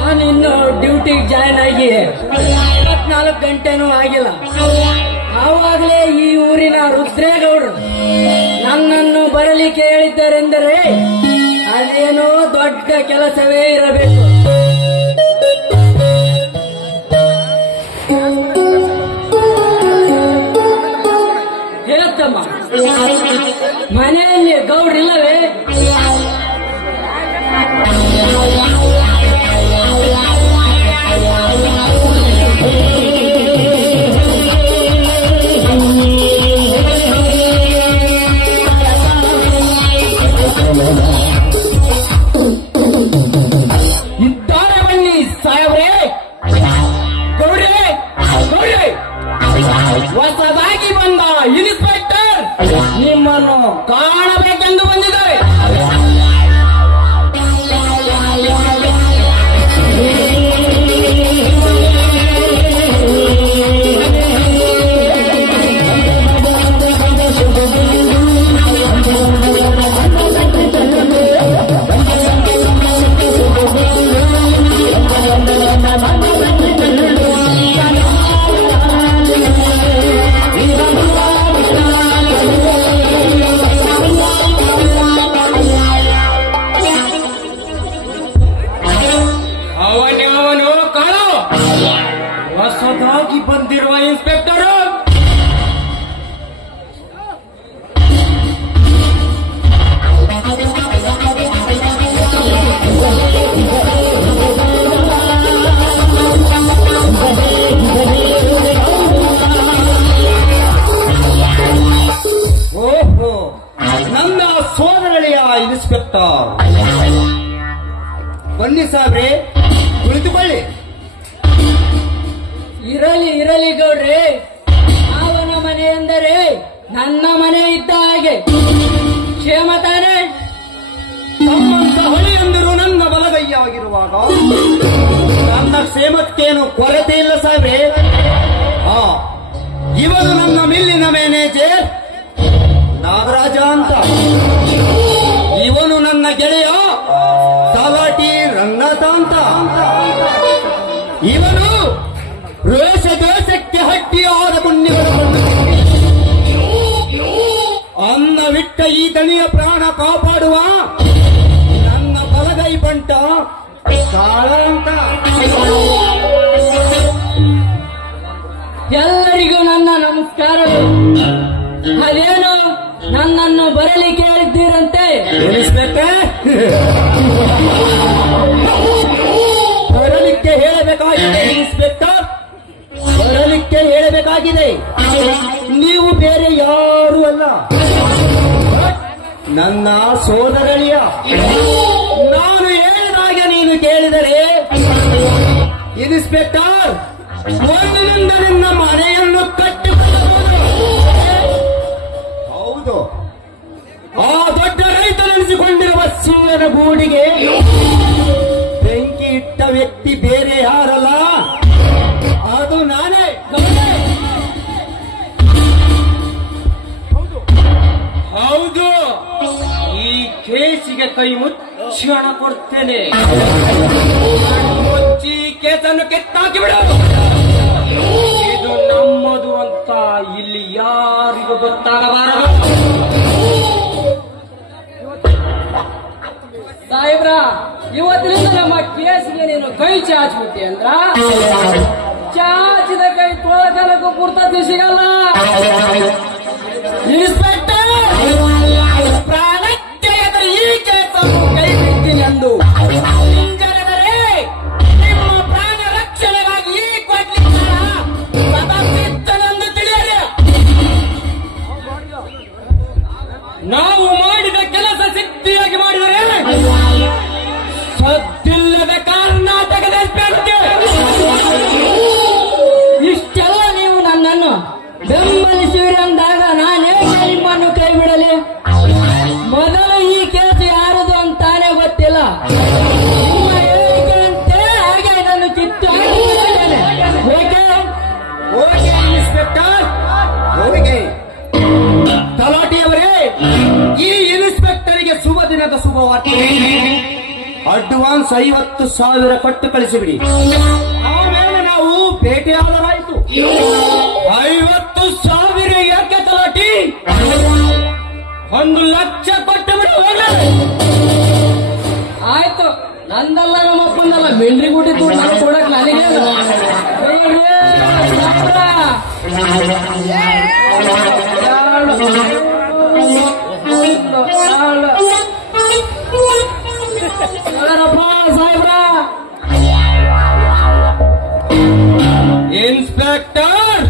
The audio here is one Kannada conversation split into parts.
ನಾನಿನ್ನು ಡ್ಯೂಟಿಗೆ ಜಾಯ್ನ್ ಆಗಿ 24 ಗಂಟೆನೂ ಆಗಿಲ್ಲ. ಆವಾಗಲೇ ಈ ಊರಿನ ರುದ್ರೇಗೌಡರು ನನ್ನನ್ನು ಬರಲಿಕ್ಕೆ ಹೇಳಿದ್ದಾರೆಂದರೆ ಅದೇನೋ ದೊಡ್ಡ ಕೆಲಸವೇ ಇರಬೇಕು. ಹೇಳತ್ತಮ್ಮ, ಮನೆಯಲ್ಲಿ ಗೌಡ್ರಿಲ್ಲವೇ? ಇದ್ದಾರೆ ಬನ್ನಿ ಸಾಹೇಬ್ರೆ. ಗೌಡ್ರೆ, ಗೌಡ್ರೆ, ಹೊಸದಾಗಿ ಬಂದ ಇನ್ಸ್ಪೆಕ್ಟರ್ ನಿಮ್ಮನ್ನು ಕಾಣಬೇಕೆಂದು ಬಂದಿದ್ದಾರೆ. ಹೊಸದಾಗಿ ಬಂದಿರುವ ಇನ್ಸ್ಪೆಕ್ಟರ್ ಓಹೋ, ನನ್ನ ಸೋದರಳಿಯ ಇನ್ಸ್ಪೆಕ್ಟರ್. ಬನ್ನಿ ಸಾಬ್ರೆ, ಕುಳಿತುಕೊಳ್ಳಿ. ಇರಲಿ ಇರಲಿ ಗೌಡ್ರೆ, ಅವನ ಮನೆ ಎಂದರೆ ನನ್ನ ಮನೆ ಇದ್ದ ಹಾಗೆ. ಕ್ಷೇಮ ತಾನೆ? ತಮ್ಮಂತ ಹೊಳಿ ಎಂದರು ನನ್ನ ಬಲಗೈಯಾಗಿರುವಾಗ ನನ್ನ ಕ್ಷೇಮಕ್ಕೇನು ಕೊರತೆ ಇಲ್ಲ ಸಾಹೇಬ್ರೆ. ಇವನು ನನ್ನ ಮಿಲ್ಲಿನ ಮ್ಯಾನೇಜರ್ ನಾಗರಾಜ ಅಂತ. ಇವನು ನನ್ನ ಗೆಳೆಯ ಸಲಾಟಿ ರಂಗನಾಥ ಅಂತ. ಇವನು ರೋಷ ದೋಷಕ್ಕೆ ಹಟ್ಟಿಯಾದ ಪುಣ್ಯಗಳು ಅನ್ನವಿಟ್ಟ ಈ ದಣಿಯ ಪ್ರಾಣ ಕಾಪಾಡುವ ನನ್ನ ಬಲಗೈ ಬಂಟ ಕಾಳ ಅಂತ. ಎಲ್ಲರಿಗೂ ನನ್ನ ನಮಸ್ಕಾರಗಳು. ಅದೇನು ನನ್ನನ್ನು ಬರಲಿಕ್ಕೆ ಹೇಳಿದ್ದೀರಂತೆ? ಬರಲಿಕ್ಕೆ ಹೇಳಬೇಕಾಗಿದೆ ಇನ್ಸ್ಪೆಕ್ಟರ್, ಬರಲಿಕ್ಕೆ ಹೇಳಬೇಕಾಗಿದೆ. ನೀವು ಬೇರೆ ಯಾರು ಅಲ್ಲ, ನನ್ನ ಸೋದರಳಿಯ. ನಾನು ಹೇಳಿದಾಗೆ ನೀನು ಕೇಳಿದರೆ ಇನ್ಸ್ಪೆಕ್ಟರ್ ಒಂದಿನಿಂದ ನಿನ್ನ ಮನೆಯನ್ನು ಕಟ್ಟಿಕೊಳ್ಳಬಹುದು. ಹೌದು, ಆ ದೊಡ್ಡ ರೈತನೆನಿಸಿಕೊಂಡಿರುವ ಶಿವನ ಗೂಡಿಗೆ ಬೆಂಕಿ ಇಟ್ಟ ವ್ಯಕ್ತಿ ಬೇರೆ ಯಾರಲ್ಲ, ಅದು ನಾನೇ. ಹೌದು, ಈ ಕೇಸಿಗೆ ಕೈ ಮುಚ್ಚಿ ಹಣ ಕೊಡ್ತೇನೆ. ಮುಚ್ಚಿ ಕೇಸನ್ನು ಕೆತ್ತಾಕಿ ಬಿಡು. ಇದು ನಮ್ಮದು ಅಂತ ಇಲ್ಲಿ ಯಾರಿಗೂ ಗೊತ್ತಾಗಬಾರದು. ಸಾಹೇಬ್ರ, ಇವತ್ತಿನಿಂದ ನಮ್ಮ ಕೇಸಿಗೆ ನೀನು ಕೈ ಚಾಚ್ಬಿಟ್ಟಿ ಅಂದ್ರ ಚಾಚಿದ ಕೈ ತೊಳಕಲಕ್ಕೂ ಪೂರ್ತಿ ಸಿಗಲ್ಲ. ಇನ್ಸ್ಪೆಕ್ಟರ್, ಪ್ರಾಣಕ್ಕೆ ಈ ಕೇಸನ್ನು ಕೈ ಬಿಡ್ತೀನಿ ಅಂದು ಹಿಂಜರಿದರೆ ನಿಮ್ಮ ಪ್ರಾಣ ರಕ್ಷಣೆಗಾಗಿ ಈ ಕೊಡ್ಲಿಕ್ಕೆಂದು ತಿಳಿಯಲಿ. ನಾವು ಮಾಡಿದ ಕೆಲಸ ಸಿದ್ಧಿಯಾಗಿ ಮಾಡಿದರೆ ಸದ್ದಿಲ್ಲದ ಕರ್ನಾಟಕದ ಇಷ್ಟೆಲ್ಲ ನೀವು ನನ್ನನ್ನು ಬೆಂಬಲಿಸುವಿರಿ ಅಂದಾಗ ನಾನೇಕೆ ನಿಮ್ಮನ್ನು ಕೈ ಬಿಡಲಿ? ಮೊದಲು ಈ ಕೇಸು ಯಾರದು ಅಂತಾನೆ ಗೊತ್ತಿಲ್ಲ. ನಿಮ್ಮ ಹೇಳಿಕೆಯಂತೆ ಹಾಗೆ ಇದನ್ನು ಕಿತ್ತು ಹಾಕಿದ್ದೇನೆ. Okay inspector, okay. ತಲಾಟಿಯವರೇ, ಈ ಇನ್ಸ್ಪೆಕ್ಟರ್ಗೆ ಶುಭ ದಿನದ ಶುಭವಾರ್ತೆ. ಅಡ್ವಾನ್ಸ್ 50,000 ಕೊಟ್ಟು ಕಳಿಸಿಬಿಡಿ, ಆಮೇಲೆ ನಾವು ಭೇಟಿಯಾದರಾಯಿತು. 50,000 ಯಾಕೆ ತಲಾಟಿ? 1,00,000 ಕೊಟ್ಟು ಬಿಡು. ಆಯ್ತು, ನಂದಲ್ಲ ನಮ್ಮಪ್ಪಂದಲ್ಲ, ಮಿಲ್ಟ್ರಿ ಗುಡಿ ನಾನು ಕೊಡಕ್ ನನಗೆ ಸಾಹೇಬ್ರ. ಇನ್ಸ್ಪೆಕ್ಟರ್,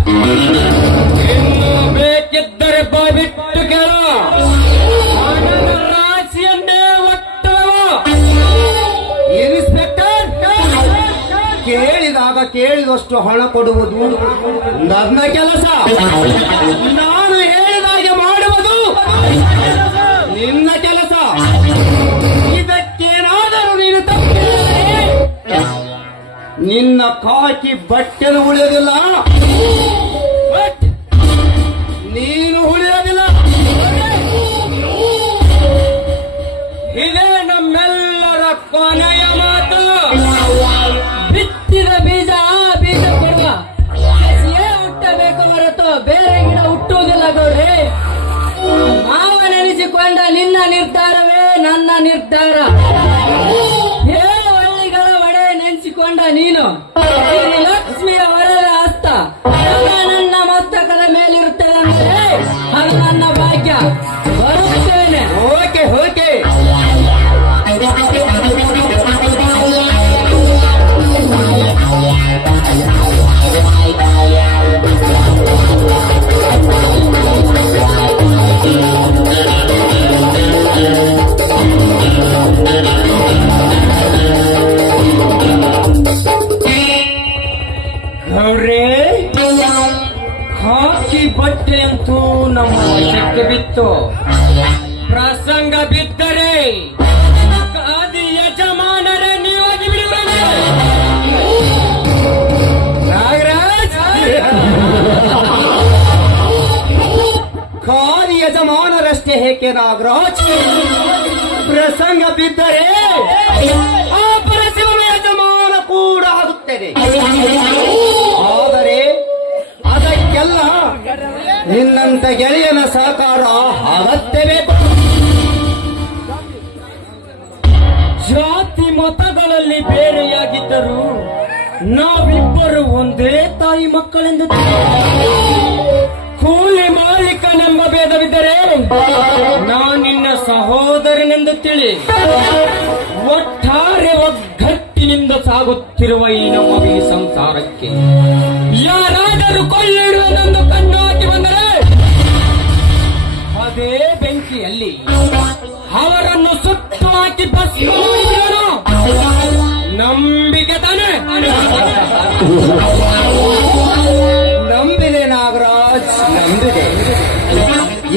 ಇನ್ನು ಬೇಕಿದ್ದರೆ ಬಾಯ್ಬಿಟ್ಟು ಕೇಳು. ರಾಶಿಯನ್ನೇ ಒಟ್ಟವ. ಇನ್ಸ್ಪೆಕ್ಟರ್, ಕೇಳಿದಾಗ ಕೇಳಿದಷ್ಟು ಹಣ ಕೊಡುವುದು ನನ್ನ ಕೆಲಸ. ನಾನು ಹೇಳಿದಾಗೆ ಮಾಡುವುದು ನಿನ್ನ ಕೆಲಸ. ಇದಕ್ಕೇನಾದರೂ ನೀನು ತಪ್ಪಿದರೆ ನಿನ್ನ ಕಾಕಿ ಬಟ್ಟೆನು ಉಳಿಯೋದಿಲ್ಲ, ಬಟ್ ನೀನು ಉಳಿಯೋದಿಲ್ಲ. ಇದೇ ನಮ್ಮೆಲ್ಲರ ಕೊನೆಯ ಮಾತು. ಬಿತ್ತಿದ ಬೀಜ ಬೀಜ ಕೊಡುವ ಸಸಿಯೇ ಹುಟ್ಟಬೇಕು ಹೊರತು ಬೇರೆ ಗಿಡ ಹುಟ್ಟುವುದಿಲ್ಲ ಗೌಡ್ರೆ. ಮಾವನೆನಿಸಿಕೊಂಡ ನಿನ್ನ ನಿರ್ಧಾರವೇ ನನ್ನ ನಿರ್ಧಾರ. 7 ಹಳ್ಳಿಗಳ ಒಡೆ ನೆನೆಸಿಕೊಂಡ ನೀನು ಲಕ್ಷ್ಮಿಯ ವರದ ಹಸ್ತ ನನ್ನ ಮಸ್ತಕದ ಮೇಲಿರುತ್ತದೆ ಅಂದರೆ ಅದು ನನ್ನ ಭಾಗ್ಯ. ಬರುತ್ತೇನೆ. Okay okay. ಗೌರೇ, ಕಾಕಿ ಬಟ್ಟೆ ಅಂತೂ ನಮ್ಮ ವಶಕ್ಕೆ ಬಿತ್ತು. ಪ್ರಸಂಗ ಬಿದ್ದರೆ ಅದು ಯಜಮಾನರೇ ನೀವಾಗಿ ಬಿಡುವರೆ. ನಾಗರಾಜ್, ಖಾಲಿ ಯಜಮಾನರಷ್ಟೇ ಹೇಗೆ ನಾಗರಾಜ್? ಪ್ರಸಂಗ ಬಿದ್ದರೆ ಆ ಪರಶಿವನ ಯಜಮಾನ ಕೂಡ ಆಗುತ್ತದೆ. ಆದರೆ ಅದಕ್ಕೆಲ್ಲ ನಿನ್ನಂತ ಗೆಳೆಯನ ಸಹಕಾರ ಅಗತ್ಯ ಬೇಕು. ಜಾತಿ ಮತಗಳಲ್ಲಿ ಬೇರೆಯಾಗಿದ್ದರೂ ನಾವಿಬ್ಬರು ಒಂದೇ ತಾಯಿ ಮಕ್ಕಳೆಂದು ಕೂಲಿ ಮಾಲೀಕನೆಂಬ ಭೇದವಿದ್ದರೆ ನಾನಿನ್ನ ಸಹೋದರನೆಂದು ತಿಳಿ. ಒಟ್ಟಾರೆ ಒಗ್ಗಟ್ಟಿನಿಂದ ಸಾಗುತ್ತಿರುವ ಈ ನಮ್ಮ ಈ ಸಂಸಾರಕ್ಕೆ ಯಾರಾದರೂ ಕೊಲ್ಲಿಡುವುದೊಂದು ಕಣ್ಣು ಇದೇ ಬೆಂಕಿಯಲ್ಲಿ ಅವರನ್ನು ಸುಟ್ಟು ಹಾಕಿ ಭಸ್ಮೀಕರಿಸುವನು. ನಂಬಿಕೆ ತಾನೆ? ನಂಬಿದೆ ನಾಗರಾಜ್, ನಂಬಿದೆ.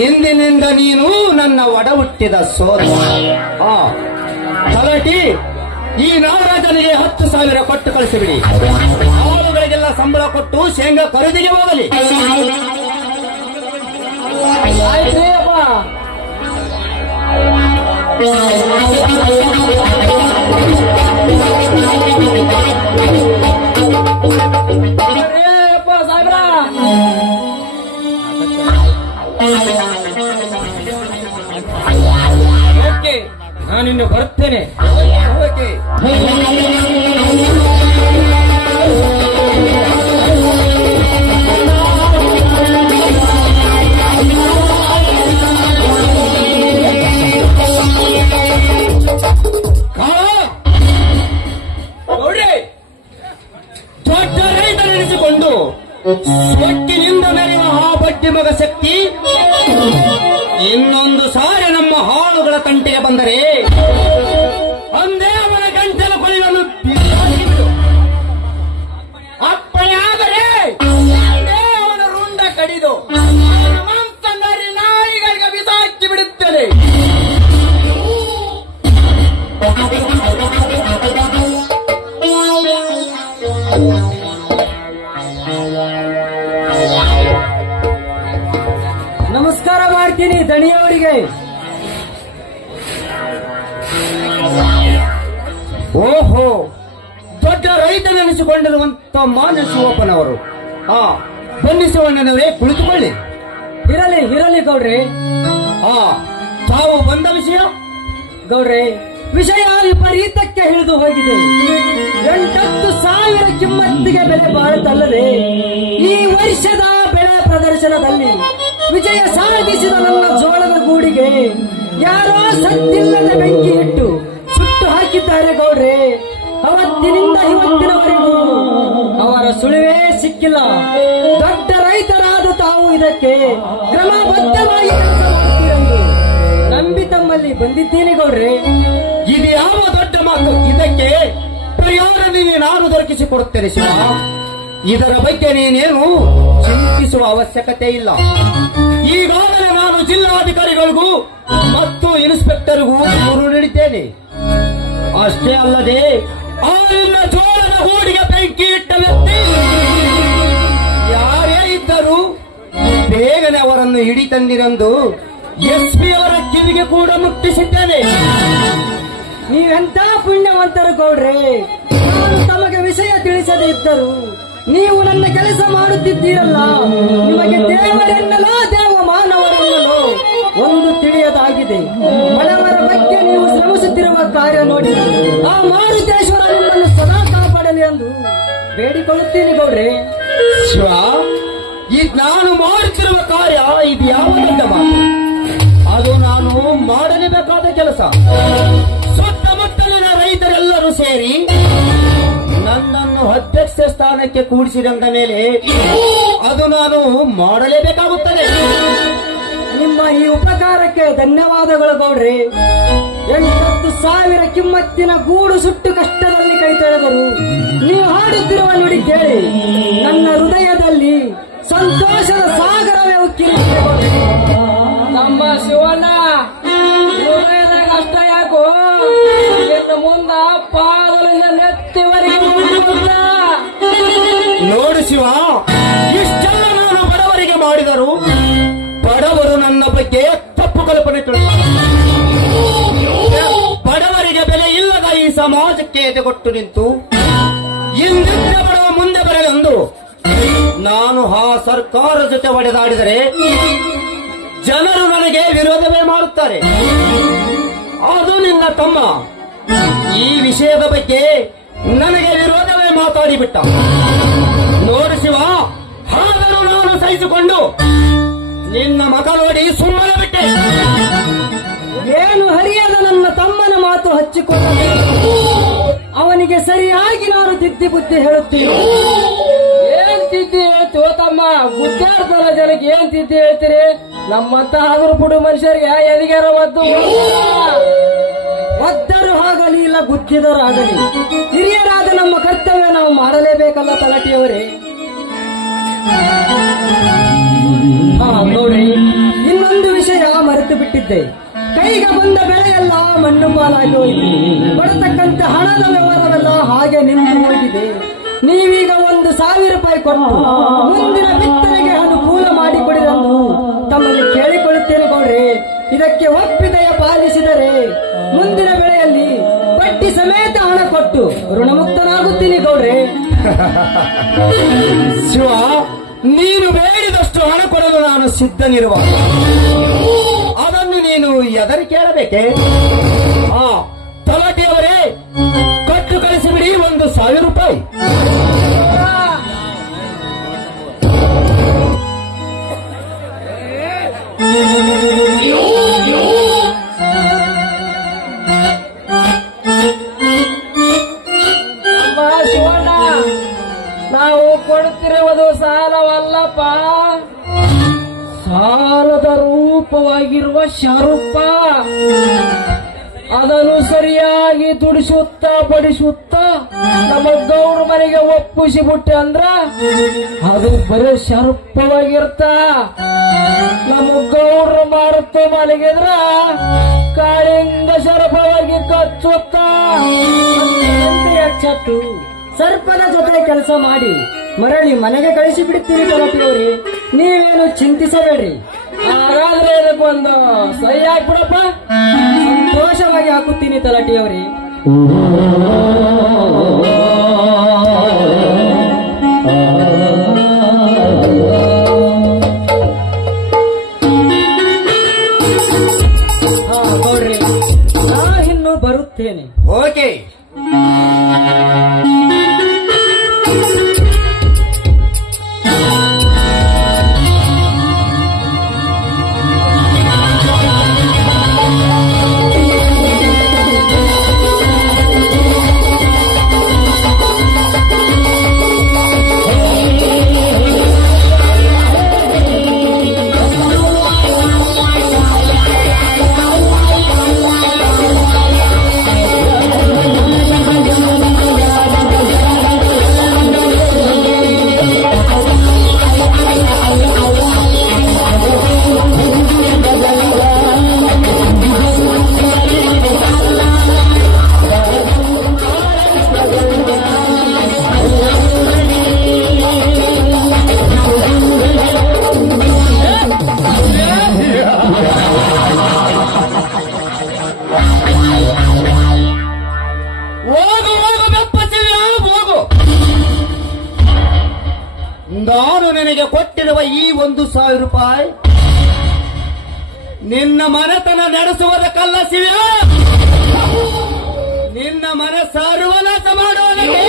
ಇಂದಿನಿಂದ ನೀನು ನನ್ನ ಒಡ ಹುಟ್ಟಿದ ಸೋದರ. ತಲಟಿ, ಈ ನಾಗರಾಜನಿಗೆ 10,000 ಕೊಟ್ಟು ಕಳಿಸಿಬಿಡಿ. ಆಳುಗಳಿಗೆಲ್ಲ ಸಂಬಳ ಕೊಟ್ಟು ಶೇಂಗಾ ಖರೀದಿಗೆ ಹೋಗಲಿ. ಆಯ್ತ್ರಿ ಅಪ್ಪ. ಅಪ್ಪ ಸಾಹೇಬ್ರ, ಓಕೆ, ನಾನಿನ್ನು ಬರ್ತೇನೆ. ಓಕೆ. ದೊಡ್ಡ ರೈತನೆನಿಸಿಕೊಂಡು ಸೊಕ್ಕಿನಿಂದ ಮೆರೆಯುವ ಆ ಬಡ್ಡಿ ಮಗ ಶಕ್ತಿ ಇನ್ನೊಂದು ಸಾರಿ ನಮ್ಮ ಹಾಳುಗಳ ತಂಟೆಗೆ ಬಂದರೆ ಒಂದೇ ಅವನ ಗಂಟಲ ಕೊಲಿಗಳನ್ನು ಬಿಸಾಕಿಬಿಡು. ಅಪ್ಪಣೆಯಾದರೆ ಒಂದೇ ಅವನ ರುಂಡ ಕಡಿದು ಮಾಂಸಂಗಾರಿ ನಾಯಿಗಳಿಗೆ ಬಿಸಾಕಿ ಬಿಡುತ್ತದೆ. ನಮಸ್ಕಾರ ಮಾಡ್ತೀನಿ ದಣಿಯವರಿಗೆ. ಓಹೋ, ದೊಡ್ಡ ರೈತನೆನಿಸಿಕೊಂಡಿರುವಂತ ಮಾನ್ಯ ಶಿವಪ್ಪನವರು. ಬನ್ನಿ ಶಿವಣ್ಣನವರೇ, ಕುಳಿತುಕೊಳ್ಳಿ. ಇರಲಿ ಗೌಡ್ರೆ. ತಾವು ಬಂದ ವಿಷಯ? ಗೌಡ್ರೆ, ವಿಷಯ ವಿಪರೀತಕ್ಕೆ ಹಿಡಿದು ಹೋಗಿದೆ. 8,000 ಕಿಮ್ಮತ್ತಿಗೆ ಬೆಲೆ ಬಾಳುತ್ತಲ್ಲದೆ ಈ ವರ್ಷದ ಬೆಳೆ ಪ್ರದರ್ಶನದಲ್ಲಿ ವಿಜಯ ಸಾಧಿಸಿದ ನನ್ನ ಜೋಳದ ಗೂಡಿಗೆ ಯಾರೋ ಸತ್ತಿಲ್ಲದ ಬೆಂಕಿ ಇಟ್ಟು ಸುಟ್ಟು ಹಾಕಿದ್ದಾರೆ ಗೌಡ್ರೆ. ಅವತ್ತಿನಿಂದ ಇವತ್ತಿನವರೆಗೂ ಅವರ ಸುಳಿವೇ ಸಿಕ್ಕಿಲ್ಲ. ದೊಡ್ಡ ರೈತರಾದ ತಾವು ಇದಕ್ಕೆ ಕ್ರಮಬದ್ಧವಾಗಿ ನಂಬಿ ತಮ್ಮಲ್ಲಿ ಬಂದಿದ್ದೀನಿ ಗೌಡ್ರೆ. ಇದು ಯಾವ ದೊಡ್ಡ ಮಾತು? ಇದಕ್ಕೆ ಪರಿಹಾರ ನಾನು ದೊರಕಿಸಿಕೊಡುತ್ತೇನೆ ಶಿವ. ಇದರ ಬಗ್ಗೆ ನೀನೇನು ಚಿಂತಿಸುವ ಅವಶ್ಯಕತೆ ಇಲ್ಲ. ಈಗಾಗಲೇ ನಾನು ಜಿಲ್ಲಾಧಿಕಾರಿಗಳಿಗೂ ಮತ್ತು ಇನ್ಸ್ಪೆಕ್ಟರ್ಗೂ ದೂರು ನೀಡಿದ್ದೇನೆ. ಅಷ್ಟೇ ಅಲ್ಲದೆ ಆ ನಿನ್ನ ಜೋಳದ ಗೂಡಿಗೆ ಬೆಂಕಿ ಇಟ್ಟ ವ್ಯಕ್ತಿ ಯಾರೇ ಇದ್ದರೂ ಬೇಗನೆ ಅವರನ್ನು ಹಿಡಿತಂದಿರಂದು SP ಅವರ ಕಿವಿಗೆ ಕೂಡ ಮುಟ್ಟಿಸಿದ್ದೇನೆ. ನೀವೆಂತ ಪುಣ್ಯವಂತರು ಗೌಡ್ರೆ. ನಾನು ತಮಗೆ ವಿಷಯ ತಿಳಿಸದೇ ಇದ್ದರು ನೀವು ನನ್ನ ಕೆಲಸ ಮಾಡುತ್ತಿದ್ದೀರಲ್ಲ. ನಿಮಗೆ ದೇವರೆನ್ನಲೋ ದೇವ ಮಾನವರೆನ್ನಲೋ ಒಂದು ತಿಳಿಯದಾಗಿದೆ. ಬಡವರ ಬಗ್ಗೆ ನೀವು ಶ್ರಮಿಸುತ್ತಿರುವ ಕಾರ್ಯ ನೋಡಿ ಆ ಮಾರುತೇಶ್ವರ ನಿಮ್ಮನ್ನು ಸದಾ ಕಾಪಾಡಲಿ ಎಂದು ಬೇಡಿಕೊಳ್ಳುತ್ತೀನಿ ಗೌಡ್ರೆ. ಶಿವ, ಈಗ ನಾನು ಮಾಡುತ್ತಿರುವ ಕಾರ್ಯ ಇದು ಯಾವ ದೊಡ್ಡ ಮಾತು? ಅದು ನಾನು ಮಾಡಲೇಬೇಕಾದ ಕೆಲಸ. ಸುತ್ತಮುತ್ತಲಿನ ರೈತರೆಲ್ಲರೂ ಸೇರಿ ನನ್ನನ್ನು ಅಧ್ಯಕ್ಷ ಸ್ಥಾನಕ್ಕೆ ಕೂಡಿಸಿದಂದ ಮೇಲೆ ಅದು ನಾನು ಮಾಡಲೇಬೇಕಾಗುತ್ತದೆ. ನಿಮ್ಮ ಈ ಉಪಕಾರಕ್ಕೆ ಧನ್ಯವಾದಗಳು ಗೌಡ್ರೆ. 8,000 ಕಿಮ್ಮತ್ತಿನ ಗೂಡು ಸುಟ್ಟು ಕಷ್ಟದಲ್ಲಿ ಕೈ ತೊಳೆದರು ನೀವು ಹಾಡುತ್ತಿರುವ ನುಡಿ ಕೇಳಿ ನನ್ನ ಹೃದಯದಲ್ಲಿ ಸಂತೋಷದ ಸಾಗರವೇ ಉಕ್ಕಿರಿಸಿದೆ. ನಮ್ಮ ಶಿವಣ್ಣ ಹೃದಯದಾಗ ಅಷ್ಟ ಯಾಕೋ ಇನ್ನು ಮುಂದ ಪಾದಲಿಂದ ನೆತ್ತಿವರೆಗೆ ನೋಡು ಶಿವ, ಇಷ್ಟೆಲ್ಲ ನಾನು ಬಡವರಿಗೆ ಮಾಡಿದರು ಬಡವರು ನನ್ನ ಬಗ್ಗೆ ತಪ್ಪು ಕಲ್ಪನೆ ಬಡವರಿಗೆ ಬೆಲೆ ಇಲ್ಲದ ಈ ಸಮಾಜಕ್ಕೆ ಎದೆಗೊಟ್ಟು ನಿಂತು ಇಂದಿದ್ದ ಬಡವ ಮುಂದೆ ಬರಲೆಂದು ನಾನು ಆ ಸರ್ಕಾರ ಜೊತೆ ಒಡೆದಾಡಿದರೆ ಜನರು ನನಗೆ ವಿರೋಧವೇ ಮಾಡುತ್ತಾರೆ. ಅದು ನಿನ್ನ ತಮ್ಮ ಈ ವಿಷಯದ ಬಗ್ಗೆ ನನಗೆ ವಿರೋಧವೇ ಮಾತಾಡಿಬಿಟ್ಟ. ನೋಡು ಶಿವ, ಆದರೂ ನಾನು ಸಹಿಸಿಕೊಂಡು ನಿನ್ನ ಮಗ ನೋಡಿ ಸುಮ್ಮನೆ ಬಿಟ್ಟೆ. ಏನು ಹರಿಯದ ನನ್ನ ತಮ್ಮನ ಮಾತು ಹಚ್ಚಿಕೊಂಡು ಅವನಿಗೆ ಸರಿಯಾಗಿ ನಾನು ತಿದ್ದಿ ಬುದ್ಧಿ ಹೇಳುತ್ತೀನಿ. ಏನ್ ತಿದ್ದಿ ಹೇಳ್ತೀವೋ ತಮ್ಮ? ಬುದ್ಧಾರ್ಥರ ಜನಕ್ಕೆ ಏನ್ ತಿದ್ದಿ ಹೇಳ್ತೀರಿ? ನಮ್ಮಂತ ಆದ್ರೂ ಬುಡು ಮನುಷ್ಯರಿಗೆ ಎದಿಗಾರ ಒದ್ದರು ಆಗಲಿ ಇಲ್ಲ ಗುದ್ದಿದರಾಗಲಿ ಹಿರಿಯರಾದ ನಮ್ಮ ಕರ್ತವ್ಯ ನಾವು ಮಾಡಲೇಬೇಕಲ್ಲ ತಲಾಟಿಯವರೇ. ನೋಡಿ, ಇನ್ನೊಂದು ವಿಷಯ ಮರೆತು ಬಿಟ್ಟಿದ್ದೆ. ಕೈಗೆ ಬಂದ ಬೆಳೆಯೆಲ್ಲ ಮಣ್ಣು ಪಾಲಾಗಿ ಹೋಯಿತು. ಬಡತಕ್ಕಂತ ಹಣದ ವ್ಯವಹಾರವೆಲ್ಲ ಹಾಗೆ ನಿಂತು ಹೋಗಿದೆ. ನೀವೀಗ 1,000 ರೂಪಾಯಿ ಕೊಟ್ಟು ಮುಂದಿನ ಬಿತ್ತನೆಗೆ ಅನುಕೂಲ ಮಾಡಿಕೊಡಿರಂದು ತಮ್ಮಲ್ಲಿ ಕೇಳಿಕೊಳ್ಳುತ್ತೇನೆ ಗೌಡ್ರೆ. ಇದಕ್ಕೆ ಒಪ್ಪಿದೆಯ ಪಾಲಿಸಿದರೆ ಮುಂದಿನ ಬೆಳೆಯಲ್ಲಿ ಬಡ್ಡಿ ಸಮೇತ ಹಣ ಕೊಟ್ಟು ಋಣಮುಕ್ತನಾಗುತ್ತೀನಿ ಗೌಡ್ರೆ. ಶಿವ, ನೀನು ಬೇಡಿದಷ್ಟು ಹಣ ಕೊಡಲು ನಾನು ಸಿದ್ಧನಿರುವ, ಅದನ್ನು ನೀನು ಎದರಿ ಕೇಳಬೇಕೆ? ತಲಾಟಿಯವರೇ, ಕೊಟ್ಟು ಕಳಿಸಿಬಿಡಿ 1,000 ರೂಪಾಯಿ. ಶಿವಣ್ಣ, ನಾವು ಕೊಡುತ್ತಿರುವುದು ಸಾಲವಲ್ಲಪ್ಪ, ಸಾಲದ ರೂಪವಾಗಿರುವ ಶರೂಪ. ಅದನ್ನು ಸರಿಯಾಗಿ ತುಡಿಸುತ್ತಾ ಬಡಿಸುತ್ತಾ ನಮ್ಮ ಗೌಡ ಮನೆಗೆ ಒಪ್ಪಿಸಿಬಿಟ್ಟೆ ಅಂದ್ರ ಅದು ಬರೀ ಶರೂಪವಾಗಿರ್ತ. ನಮ್ಮ ಗೌಡ್ರು ಮಾರುತ್ತ ಮಲಗಿದ್ರ ಕಾಳಿಂಗ ಶರಪವಾಗಿ ಕಚ್ಚುತ್ತ ಎಚ್ಚತ್ತು ಸರ್ಪದ ಜೊತೆ ಕೆಲಸ ಮಾಡಿ ಮರಳಿ ಮನೆಗೆ ಕಳಿಸಿ ಬಿಡುತ್ತೀರಿ ತಲಾಟಿಯವರೇ. ನೀವೇನು ಚಿಂತಿಸಬೇಡ್ರಿ. ಹಾಗಾದ್ರೆ ಇದಕ್ಕೊಂದು ಸಹಿ ಹಾಕ್ಬಿಡಪ್ಪ. ಸಂತೋಷವಾಗಿ ಹಾಕುತ್ತೀನಿ ತಲಾಟಿಯವರೇ. ಗೌಡ್ರಿ, ನಾ ಇನ್ನು ಬರುತ್ತೇನೆ. ಓಕೆ. ನಾನು ನಿನಗೆ ಕೊಟ್ಟಿರುವ ಈ 1,000 ರೂಪಾಯಿ ನಿನ್ನ ಮನೆತನ ನಡೆಸುವುದಕ್ಕಲ್ಲ ಶಿವ, ನಿನ್ನ ಮನೆ ಸರ್ವನಾಶ ಮಾಡುವುದಕ್ಕೆ.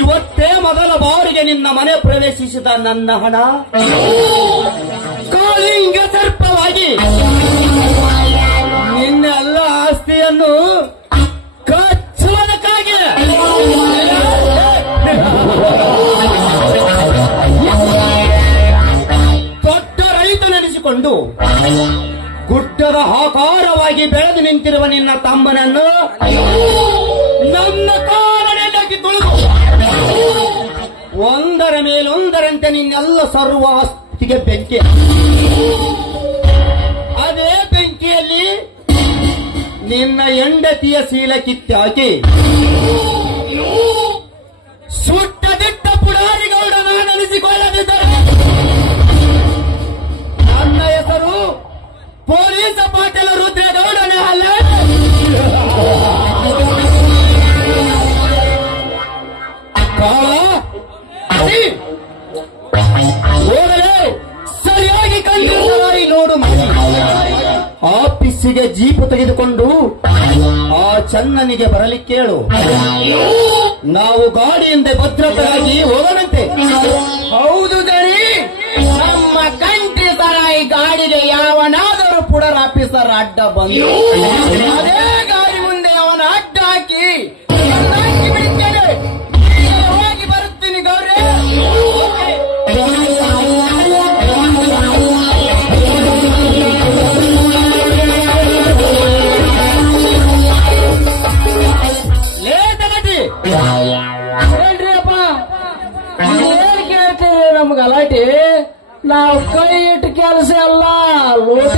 ಇವತ್ತೇ ಮೊದಲ ಬಾರಿಗೆ ನಿನ್ನ ಮನೆ ಪ್ರವೇಶಿಸಿದ ನನ್ನ ಹಣ ಕಾಳಿಂಗ ಸರ್ಪವಾಗಿ ನಿನ್ನ ಎಲ್ಲ ಆಸ್ತಿಯನ್ನು ಕಚ್ಚುವುದಕ್ಕಾಗಿದೆ. ದೊಡ್ಡ ರೈತನೆನಿಸಿಕೊಂಡು ಗುಡ್ಡದ ಆಕಾರವಾಗಿ ಬೆಳೆದು ನಿಂತಿರುವ ನಿನ್ನ ತಮ್ಮನನ್ನು ನನ್ನ ಕಾಲನೆಲೆಗೆ ತುಳಿದು ಒಂದರ ಮೇಲೊಂದರಂತೆ ನಿನ್ನೆಲ್ಲ ಸರ್ವ ಆಸ್ತಿಗೆ ಬೆಂಕಿ. ಅದೇ ಬೆಂಕಿಯಲ್ಲಿ ನಿನ್ನ ಹೆಂಡತಿಯ ಶೀಲ ಕಿತ್ತಾಕಿ ಸುಟ್ಟದಿಟ್ಟ ಪುಡಾರಿಗೌಡ ನಾನೆನಿಸಿಕೊಳ್ಳದಿದ್ದರೆ ನನ್ನ ಹೆಸರು ಪೊಲೀಸ ಪಾಟೀಲ ರುದ್ರೇಗೌಡನೇ ಅಲ್ಲ. ಹೋಗಲೇ ಸರಿಯಾಗಿ ಕಂಡಿರುತ್ತಾಯಿ ನೋಡು. ಆಫೀಸಿಗೆ ಜೀಪು ತೆಗೆದುಕೊಂಡು ಆ ಚನ್ನನಿಗೆ ಬರಲಿಕ್ಕೇಳು. ನಾವು ಗಾಡಿಯಿಂದ ಭದ್ರತೆಯಾಗಿ ಹೋಗೋಣಂತೆ. ಹೌದು ದಣಿ, ನಮ್ಮ ಕಂಟ್ರಿ ಸರಾಯಿ ಗಾಡಿಗೆ ಯಾವನಾದರೂ ಪುಡರ್ ಆಫೀಸರ್ ಅಡ್ಡ ಬಂದು ಅದೇ ಗಾಡಿ ಮುಂದೆ ಅವನ ಅಡ್ಡ ಹಾಕಿ ಬಿಡುತ್ತೇನೆ. ಹೋಗಿ ಬರುತ್ತೀನಿ ಗೌಡ. ನಮ್ ಗಲಾಟೆ ನಾವು ಕೈ ಇಟ್ಟು ಕೆಲಸ ಅಲ್ಲ ಲೋಟ